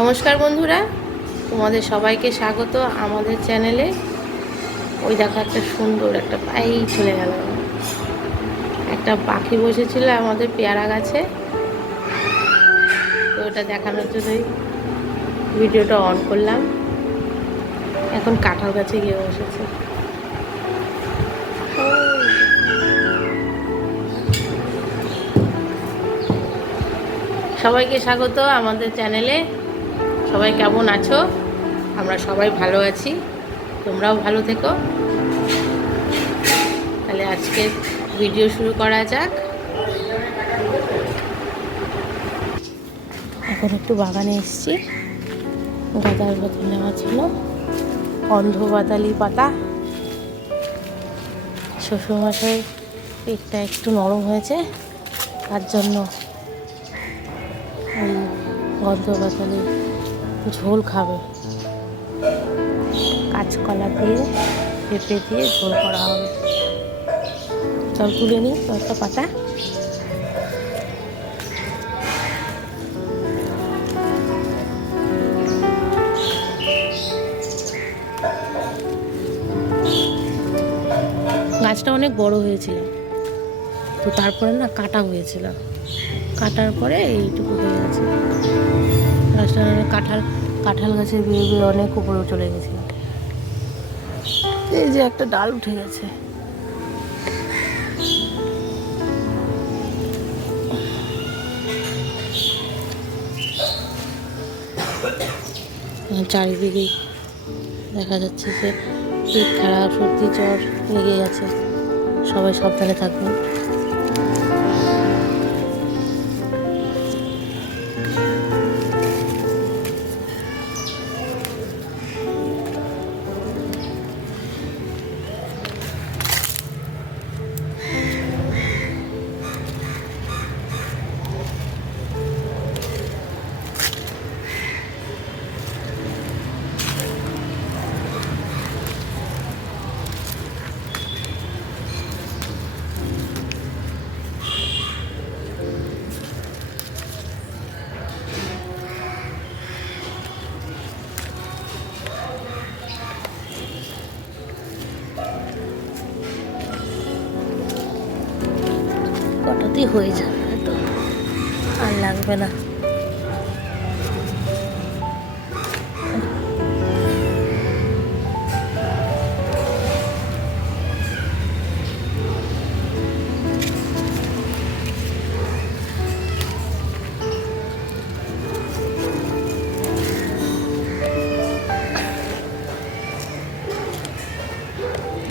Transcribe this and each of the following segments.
নমস্কার বন্ধুরা, তোমাদের সবাইকে স্বাগত আমাদের চ্যানেলে। ওই দেখো একটা সুন্দর একটা পাই চলে গেল, একটা পাখি বসেছিল আমাদের পেয়ারা গাছে, তো ওটা দেখানোর জন্যই ভিডিওটা অন করলাম। এখন কাঁঠাল গাছে গিয়ে বসেছে। সবাইকে স্বাগত আমাদের চ্যানেলে। সবাই কেমন আছো? আমরা সবাই ভালো আছি, তোমরাও ভালো থেকো। তাহলে আজকে ভিডিও শুরু করা যাক। এখন একটু বাগানে এসেছি, গাঁদার বোতল নেওয়া ছিল, অন্ধবাতালি পাতা। শ্বশুরমশাই পেটটা একটু নরম হয়েছে, তার জন্য এই গন্ধবাতালি ঝোল খাবে। কাঁচকলা দিয়ে পেঁপে দিয়ে ঝোল করা হবে। চল তুলে নিই কয়েকটা পাতা। গাছটা অনেক বড় হয়েছিল, তো তারপরে না কাটা হয়েছিল, কাটার পরে এইটুকু হয়ে গেছে। গাছটা কাঁঠাল গাছের বেয়ে বেয়ে অনেক উপরে চলে গেছিল। এই যে একটা ডাল উঠে গেছে। চারিদিকেই দেখা যাচ্ছে যে পেট খারাপ, সর্দি জ্বর লেগে গেছে। সবাই সাবধানে থাকবেন। কটাতেই হয়ে যাবে, তো আর লাগবে না।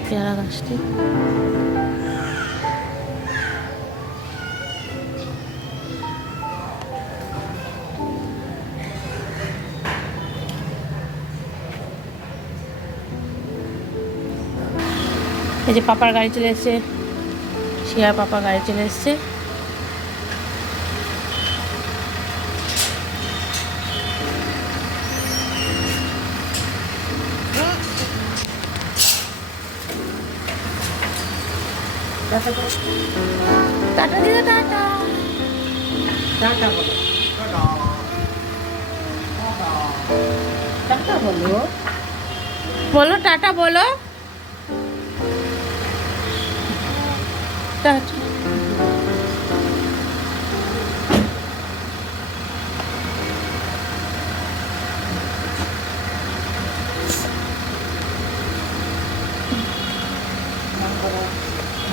পেয়ারা গাছটি এই যে পাপার গাড়ি চলে এসছে, শিয়ার পাপার গাড়ি চলে এসছে। টাটা দিদা, টাটা টাটা বলো, টাটা বলো, বলো টাটা বলো, টাটা।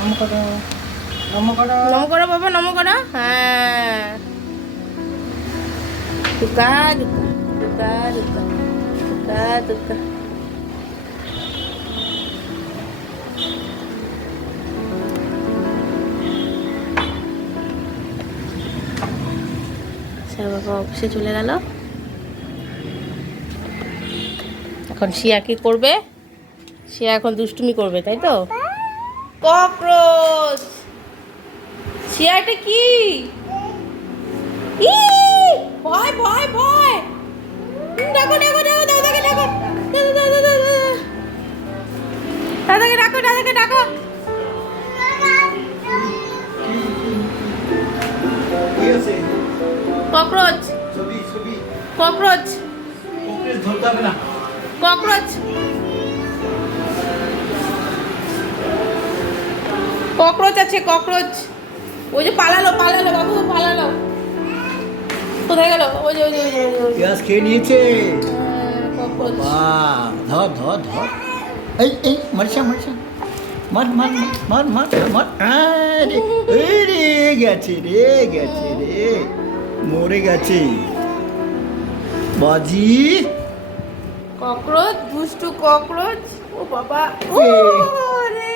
নম করো বাবা, নম করো। হ্যাঁ, দুকা দুকা দুকা দুকা দুকা দুকা। স্যার বাবা অফিসে চলে গেল। এখন শিয়া কি করবে? শিয়া এখন দুষ্টুমি করবে, তাই তো? ককরোচ। শিয়া এটা কি? ভয় ভয় ভয়। ডাকো ডাকো ডাকো, দাদাকে ডাকো, দাদাকে ডাকো, দাদাকে ডাকো। ককরোচ ককরোচ ধরতে হবে না। ককরোচ ককরোচ আছে, ককরোচ। ওই যে পালালো পালালো বাবু, পালালো। কোথায় গেল? ওই যে ওই যে ওই যে ওই যে, ওই যে। পেঁয়াজ খেয়ে নিয়েছে। ককরোচ। বাহ, ধর ধর ধর। এই মারছা মারছা, মার মার মার মার মার। আরে রে গেছে রে, গেছে রে, মরে গেছে বাজি। ককরোচ, দুষ্টু ককরোচ। ও বাবা, ও রে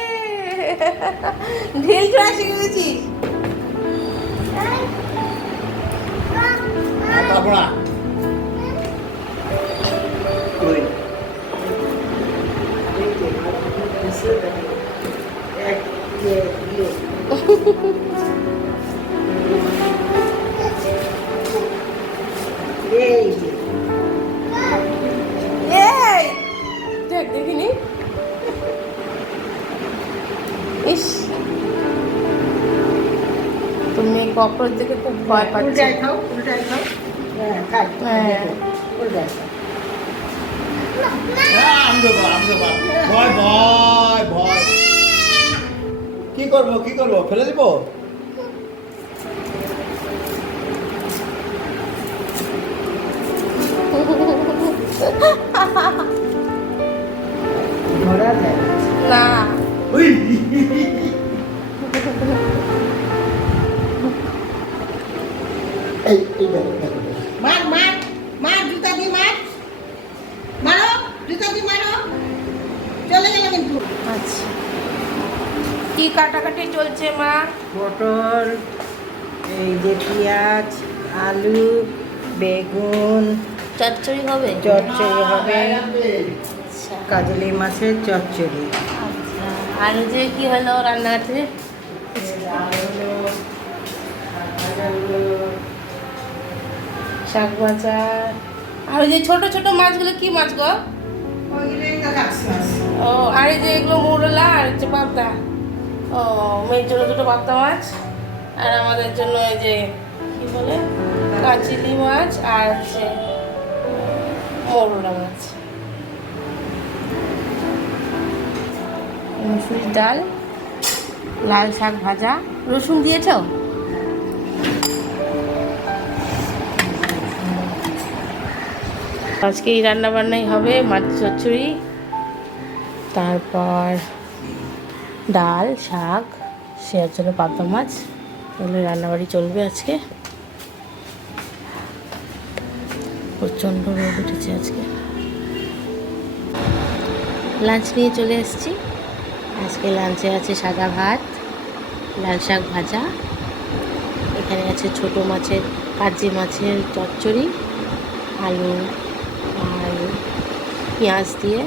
ঢিল ছোড়া শিখে গেছিস। বাবড়া ওই এই দেখ, দেখিনি। ইস, তুমি ককরোচ দেখে খুব ভয় পাচ্ছ। উল্টায় খাও, উল্টায় খাও। হ্যাঁ, খাই। হ্যাঁ। উল্টায় খাও। আমি দেবো, আমি দেবো। ভয় ভয় ভয়। কি করবো কি করবো, ফেলে দিব? ধরা যায় না। না, উই। এই দেখো দেখো দেখো। মার মার মার, জুতা দিয়ে মার, মারো, জুতা দিয়ে মারো। চলে গেল কিন্তু। আচ্ছা, কি কাটাকাটি চলছে মা? পটল, এই যে পেঁয়াজ, আলু, বেগুন, চচ্চড়ি হবে? চচ্চড়ি হবে, আচ্ছা, কাজলি মাছের চচ্চড়ি। আচ্ছা। আর ওই যে কি হলো রান্নাঘাটে? শাক ভাজা। আর ওই যে ছোট ছোট মাছগুলো কি মাছ গো? ও, আর এই যে এগুলো মুরলা আর হচ্ছে পাবদা। ও, মেয়ের জন্য দুটো পাবদা মাছ, আর আমাদের জন্য এই যে কি বলে কাচিলি মাছ, আর হচ্ছে মোরলা মাছ। মুসুরির ডাল, লাল শাক ভাজা। রসুন দিয়েছ? আজকে এই রান্না বান্নাই হবে, মাছ চচ্চড়ি, তারপর ডাল, শাক, সে জন্য পাবদা মাছ। এগুলো রান্নাবাড়ি চলবে আজকে। প্রচণ্ড রোদ উঠেছে আজকে। লাঞ্চ নিয়ে চলে এসেছি। আজকে লাঞ্চে আছে সাদা ভাত, লাল শাক ভাজা, এখানে আছে ছোট মাছের, কাজি মাছের চচ্চড়ি, আলু আর পেঁয়াজ দিয়ে,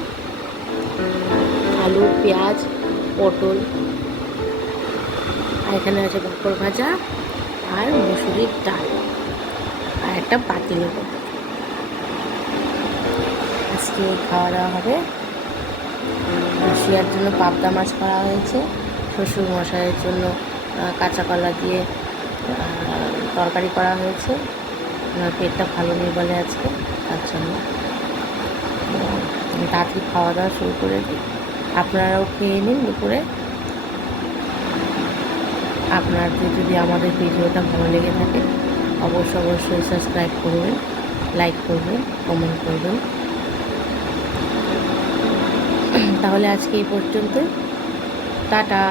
আলু পেঁয়াজ পটল, আর এখানে আছে পাঁপড় ভাজা আর মুসুরির ডাল, আর একটা পাতিলেবু। আজকে খাওয়া দাওয়া হবে। রসিয়ার জন্য পাবদা মাছ করা হয়েছে, শ্বশুর মশাইয়ের জন্য কাঁচা কলা দিয়ে তরকারি করা হয়েছে। ওনার পেটটা ভালো নেই বলে আজকে, তার জন্য তাড়াতাড়ি খাওয়া দাওয়া শুরু করে দিই। আপনারাও খেয়ে নিন দুপুরে। আপনাদের যদি আমাদের ভিডিওটা ভালো লেগে থাকে অবশ্যই সাবস্ক্রাইব করবেন, লাইক করবেন, কমেন্ট করবেন। তাহলে আজকে এই পর্যন্ত, টাটা।